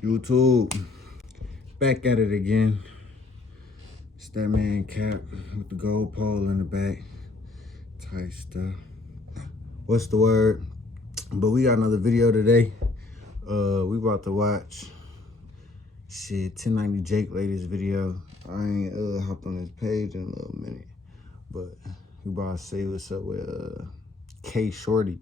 YouTube, back at it again. It's that man Cap with the gold pole in the back. Tight stuff. What's the word? But we got another video today. We about to watch 1090 Jake latest video. I ain't hopped on his page in a little minute, but we about to say what's up with K Shorty,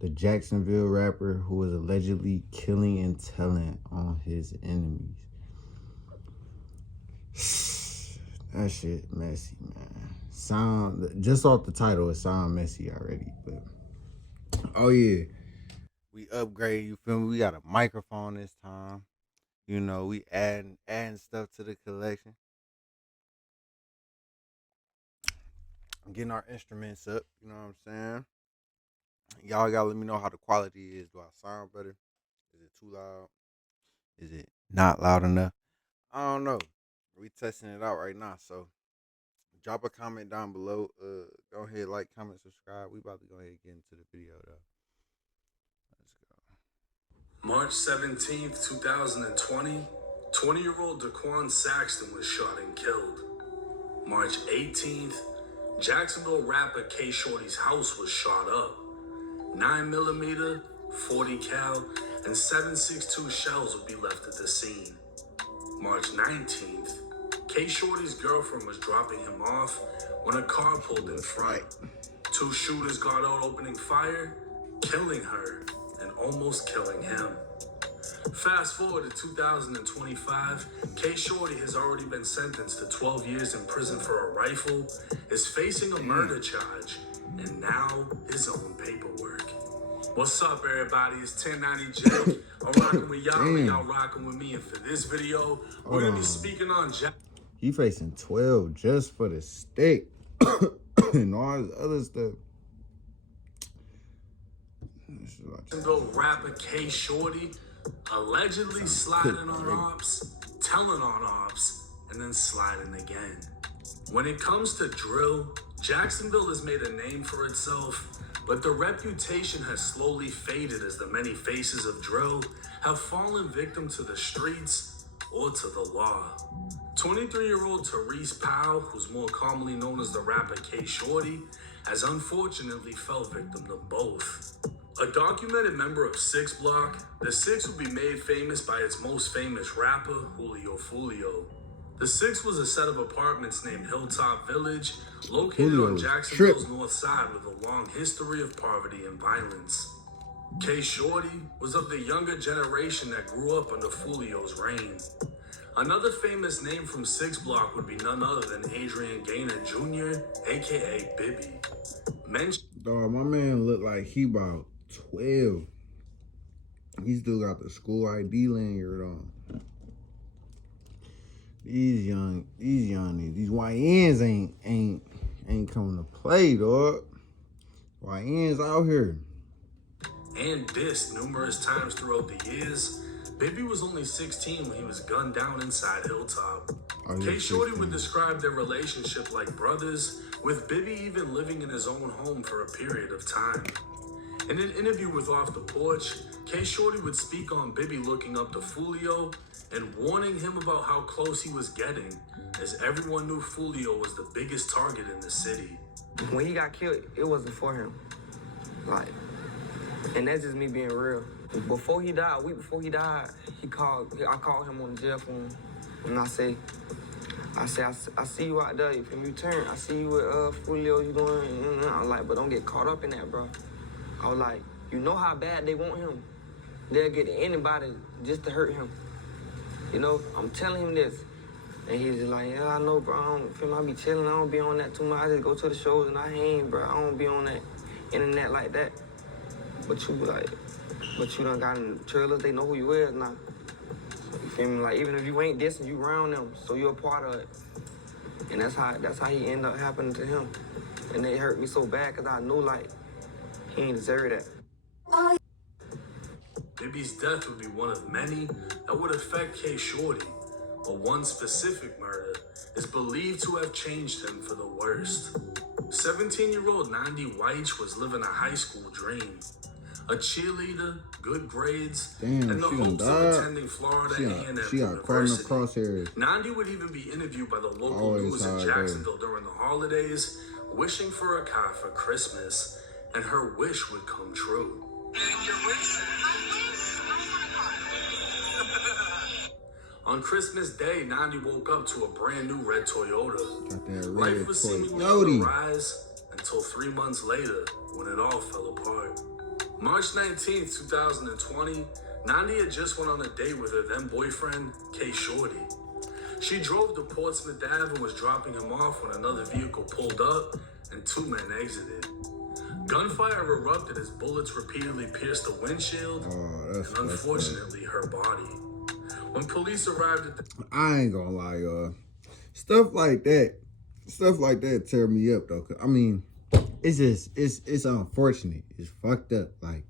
the Jacksonville rapper who was allegedly killing and telling on his enemies. That shit messy, man. Just off the title, it sound messy already, but oh yeah. We upgrade, you feel me? We got a microphone this time. You know, we adding stuff to the collection. Getting our instruments up, you know what I'm saying? Y'all gotta let me know how the quality is. Do I sound better? Is it too loud? Is it not loud enough? I don't know. We testing it out right now, so drop a comment down below. Go ahead, like, comment, subscribe. We about to go ahead and get into the video though. Let's go. March 17th, 2020, 20-year-old Daquan Saxton was shot and killed. March 18th, Jacksonville rapper K Shorty's house was shot up. 9mm, 40 cal, and 7.62 shells would be left at the scene. March 19th, K Shorty's girlfriend was dropping him off when a car pulled in front. Two shooters got out opening fire, killing her and almost killing him. Fast forward to 2025, K Shorty has already been sentenced to 12 years in prison for a rifle, is facing a murder charge, and now his own paperwork. What's up, everybody? It's 1090 Jake. I'm rocking with y'all, and y'all rocking with me. And for this video, we're gonna be speaking on He facing 12 just for the stick and all his other stuff. Jacksonville rapper K Shorty allegedly sliding on ops, telling on ops, and then sliding again. When it comes to drill, Jacksonville has made a name for itself, but the reputation has slowly faded as the many faces of drill have fallen victim to the streets or to the law. 23-year-old Therese Powell, who's more commonly known as the rapper K Shorty, has unfortunately fell victim to both. A documented member of Six Block, the Six would be made famous by its most famous rapper, Julio Fulio. The Six was a set of apartments named Hilltop Village, located on Jacksonville's north side with a long history of poverty and violence. K Shorty was of the younger generation that grew up under Fulio's reign. Another famous name from Six Block would be none other than Adrian Gaynor Jr., aka Bibby. Dog, my man look like he about 12. He still got the school ID lanyard on. These YNs ain't coming to play, dog. YNs out here. And dissed numerous times throughout the years, Bibby was only 16 when he was gunned down inside Hilltop. K Shorty would describe their relationship like brothers, with Bibby even living in his own home for a period of time. In an interview with Off the Porch, K Shorty would speak on Bibby looking up to Fulio and warning him about how close he was getting, as everyone knew Fulio was the biggest target in the city. When he got killed, it wasn't for him. And that's just me being real. Before he died, a week before he died, I called him on the jail phone, and I say, I see you out there. If you turn, I see you with Fulio, you doing. I was like, but don't get caught up in that, bro. I was like, you know how bad they want him. They'll get anybody just to hurt him. You know, I'm telling him this. And he's just like, yeah, I know, bro. I don't feel like I be chilling. I don't be on that too much. I just go to the shows and I hang, bro. I don't be on that internet like that. But you done got in the trailers. They know who you is now. You feel me? Like, even if you ain't dissing, you around them. So you're a part of it. And that's how he ended up happening to him. And it hurt me so bad because I knew, like, he ain't deserve that. Bibby's death would be one of many that would affect K Shorty, but one specific murder is believed to have changed him for the worst. 17-year-old Nandi White was living a high school dream. a cheerleader, good grades, Damn, and the she done hopes of died. attending Florida A&M She got caught in the University. crosshairs. Nandi would even be interviewed by the local Always news in how it Jacksonville during the holidays, wishing for a car for Christmas, and her wish would come true. And your wish? On Christmas Day, Nandi woke up to a brand new red Toyota. Got that Life red was seemingly Toyota. on the rise until 3 months later when it all fell apart. March 19th, 2020, Nandi had just went on a date with her then boyfriend, K Shorty. She drove to Portsmouth Ave and was dropping him off when another vehicle pulled up and 2 men exited. Gunfire erupted as bullets repeatedly pierced the windshield and unfortunately her body. When police arrived at the... I ain't gonna lie, y'all. Stuff like that tear me up, though. I mean, it's just, it's unfortunate. It's fucked up, like.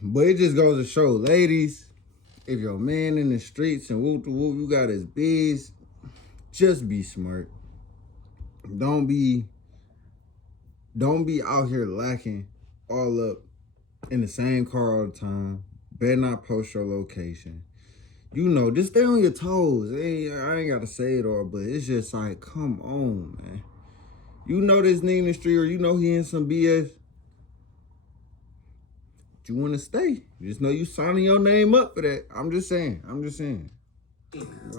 But it just goes to show, ladies, if your man in the streets and whoop to whoop, you got his biz, just be smart. Don't be out here lacking all up in the same car all the time. Better not post your location. You know, just stay on your toes. I ain't got to say it all, but it's just like, come on, man. You know this nigga in the street, or you know he in some BS. You want to stay. Just know you signing your name up for that. I'm just saying.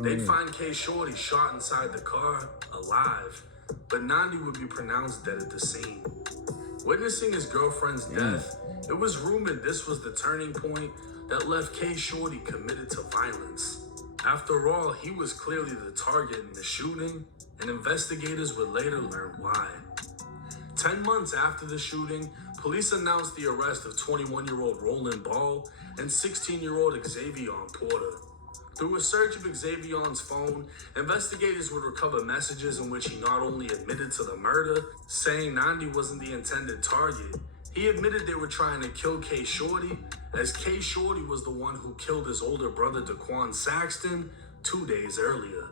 They'd find K Shorty shot inside the car, alive, but Nandi would be pronounced dead at the scene. Witnessing his girlfriend's death, it was rumored this was the turning point that left K Shorty committed to violence. After all, he was clearly the target in the shooting, and investigators would later learn why. 10 months after the shooting, police announced the arrest of 21-year-old Roland Ball and 16-year-old Xavier Porter. Through a search of Xavier's phone, investigators would recover messages in which he not only admitted to the murder, saying Nandi wasn't the intended target, he admitted they were trying to kill K Shorty, as K Shorty was the one who killed his older brother Daquan Saxton 2 days earlier.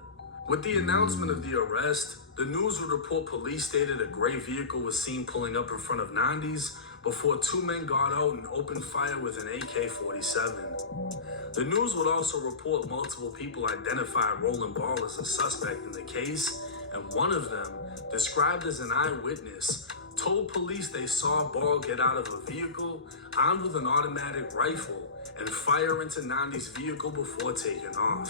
With the announcement of the arrest, the news would report police stated a gray vehicle was seen pulling up in front of Nandi's before 2 men got out and opened fire with an AK-47. The news would also report multiple people identified Roland Ball as a suspect in the case, and one of them, described as an eyewitness, told police they saw Ball get out of a vehicle armed with an automatic rifle and fire into Nandi's vehicle before taking off.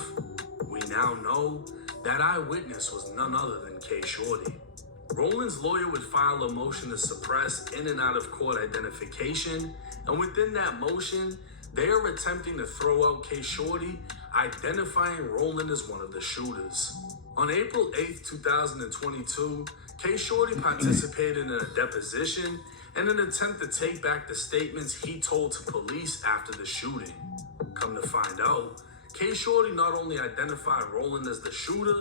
We now know that eyewitness was none other than K Shorty. Roland's lawyer would file a motion to suppress in and out of court identification, and within that motion, they are attempting to throw out K Shorty, identifying Roland as one of the shooters. On April 8th, 2022, K Shorty participated in a deposition in an attempt to take back the statements he told to police after the shooting. Come to find out, K Shorty not only identified Roland as the shooter,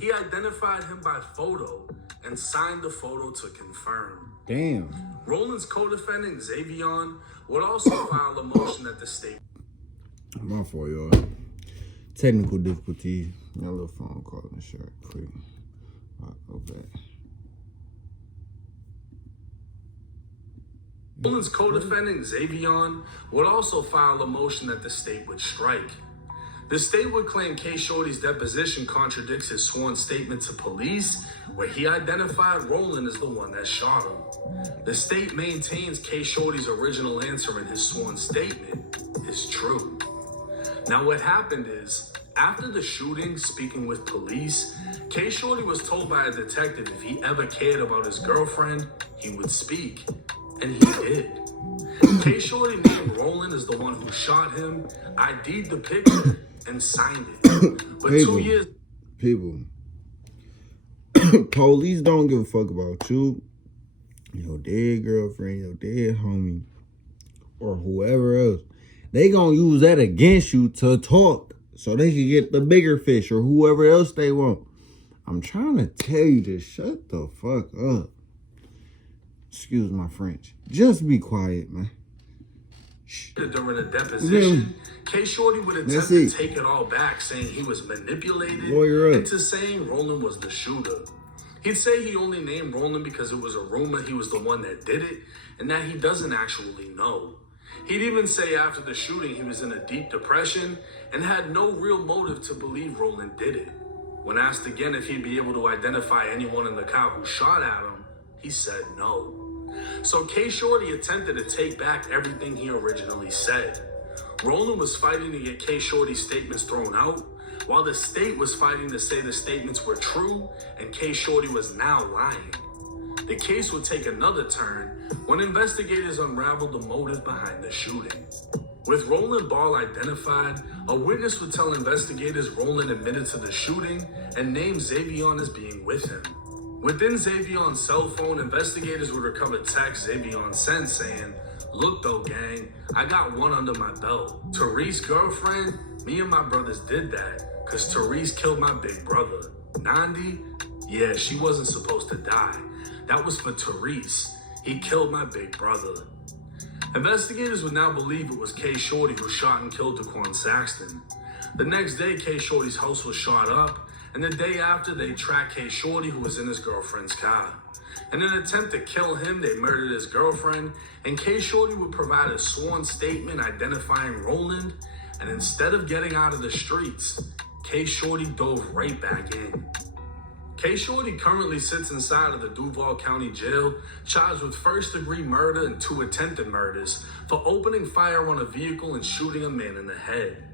he identified him by photo and signed the photo to confirm. Damn. Roland's co-defendant, Xavier, would also file a motion that the state... My fault, y'all. Technical difficulties. Got a little phone call in the shirt. Quick. I'll go back. Roland's co-defendant, Xavier, would also file a motion that the state would strike. The state would claim K Shorty's deposition contradicts his sworn statement to police, where he identified Roland as the one that shot him. The state maintains K Shorty's original answer in his sworn statement is true. Now what happened is, after the shooting, speaking with police, K Shorty was told by a detective if he ever cared about his girlfriend, he would speak. And he did. K Shorty named Roland as the one who shot him, ID'd the picture, and signed it. But people, 2 years... People. Police don't give a fuck about you, your dead girlfriend, your dead homie, or whoever else. They gonna use that against you to talk so they can get the bigger fish or whoever else they want. I'm trying to tell you to shut the fuck up. Excuse my French. Just be quiet, man. During a deposition, K Shorty would attempt to take it all back, saying he was manipulated into saying Roland was the shooter. He'd say he only named Roland because it was a rumor he was the one that did it, and that he doesn't actually know. He'd even say after the shooting he was in a deep depression and had no real motive to believe Roland did it. When asked again if he'd be able to identify anyone in the car who shot at him, he said no. So K Shorty attempted to take back everything he originally said. Roland was fighting to get K Shorty's statements thrown out, while the state was fighting to say the statements were true and K Shorty was now lying. The case would take another turn when investigators unraveled the motive behind the shooting. With Roland Ball identified, a witness would tell investigators Roland admitted to the shooting and named Xavion as being with him. Within Xavion's cell phone, investigators would recover texts Xavion sent saying, "Look though, gang, I got one under my belt. Therese' girlfriend, me and my brothers did that, cause Therese killed my big brother. Nandi, yeah, she wasn't supposed to die. That was for Therese. He killed my big brother." Investigators would now believe it was K Shorty who shot and killed Daquan Saxton. The next day, K Shorty's house was shot up, and the day after, they tracked K Shorty, who was in his girlfriend's car. In an attempt to kill him, they murdered his girlfriend, and K Shorty would provide a sworn statement identifying Roland, and instead of getting out of the streets, K Shorty dove right back in. K Shorty currently sits inside of the Duval County Jail, charged with first-degree murder and 2 attempted murders for opening fire on a vehicle and shooting a man in the head.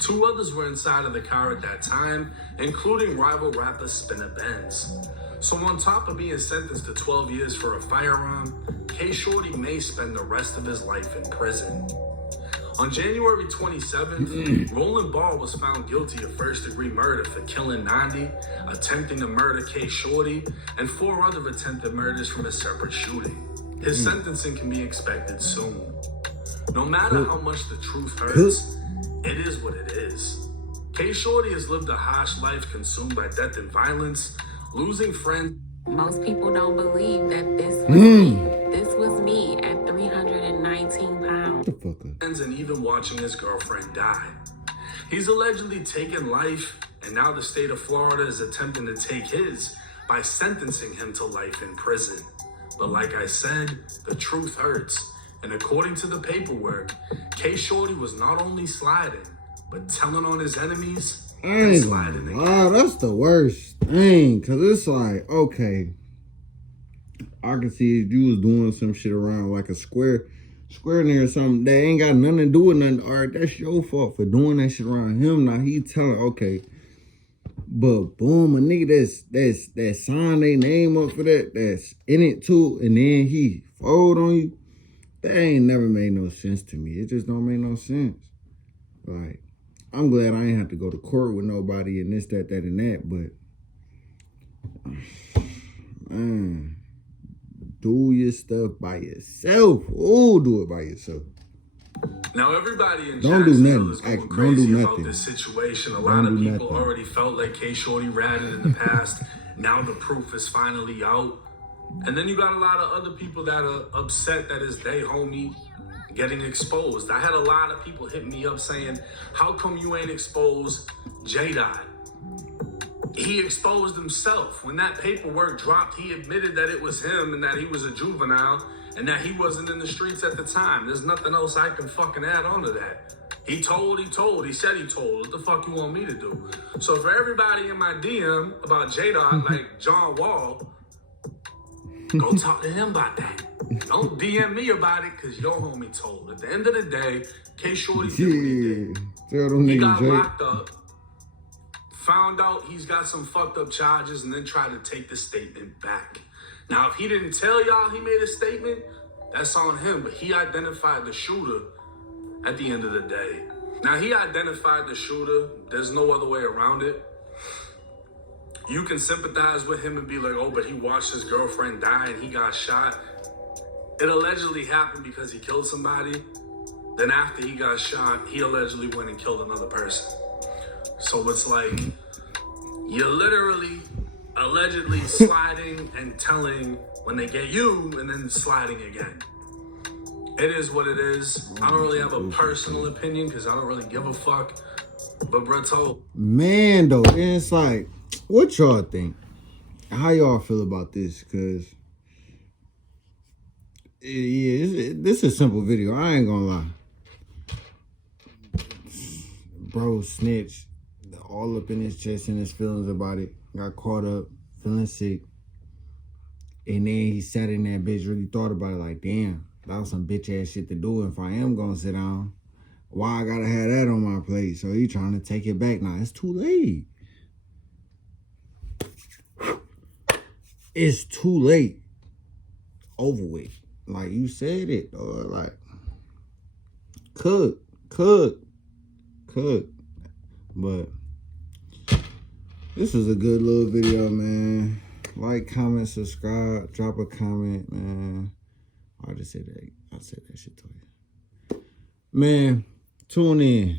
2 others were inside of the car at that time, including rival rapper Spinner Benz. So on top of being sentenced to 12 years for a firearm, K Shorty may spend the rest of his life in prison. On January 27th, Roland Ball was found guilty of first-degree murder for killing Nandi, attempting to murder K Shorty, and 4 other attempted murders from a separate shooting. His sentencing can be expected soon. No matter how much the truth hurts, it is what it is. K Shorty has lived a harsh life consumed by death and violence, losing friends. Most people don't believe that this was me. This was me at 319 pounds. And even watching his girlfriend die. He's allegedly taken life, and now the state of Florida is attempting to take his by sentencing him to life in prison. But like I said, the truth hurts. And according to the paperwork, K Shorty was not only sliding, but telling on his enemies and sliding again. Wow, that's the worst thing, cause it's like, okay, I can see if you was doing some shit around like a square near something that ain't got nothing to do with nothing. All right, that's your fault for doing that shit around him. Now he telling, okay, but boom, a nigga that signed their name up for that, that's in it too, and then he fold on you. That ain't never made no sense to me. It just don't make no sense. Like, I'm glad I ain't have to go to court with nobody and this, that, and that, but man, do your stuff by yourself. Oh, do it by yourself. Now everybody in Don't do Jacksonville nothing. is going Don't crazy do about nothing. this situation. A Don't lot of do people nothing. already felt like K Shorty ratted in the past. Now the proof is finally out. And then you got a lot of other people that are upset that his day homie getting exposed. I had a lot of people hit me up saying, how come you ain't exposed J-Dot? He exposed himself. When that paperwork dropped, he admitted that it was him and that he was a juvenile and that he wasn't in the streets at the time. There's nothing else I can fucking add on to that. He told, he said he told. What the fuck you want me to do? So for everybody in my DM about J-Dot, like John Wall, go talk to him about that. Don't DM me about it, because your homie told. At the end of the day, K Shorty did what he did. Tell them He niggas, got Jay. locked up, found out he's got some fucked up charges, and then tried to take the statement back. Now, if he didn't tell y'all he made a statement, that's on him, but he identified the shooter at the end of the day. Now, he identified the shooter. There's no other way around it. You can sympathize with him and be like, oh, but he watched his girlfriend die and he got shot. It allegedly happened because he killed somebody. Then after he got shot, he allegedly went and killed another person. So it's like, you're literally allegedly sliding and telling when they get you and then sliding again. It is what it is. I don't really have a personal opinion because I don't really give a fuck. But bro told. Man, though, it's like, what y'all think? How y'all feel about this? Cause this is a simple video. I ain't gonna lie. Bro snitched all up in his chest and his feelings about it. Got caught up, feeling sick. And then he sat in that bitch, really thought about it like, damn, that was some bitch ass shit to do. If I am gonna sit down, why I gotta have that on my plate? So he trying to take it back. Now it's too late. It's too late. Over with. Like you said it, or like cook. But this is a good little video, man. Like, comment, subscribe, drop a comment, man. I just said that. I said that shit to you. Man, tune in.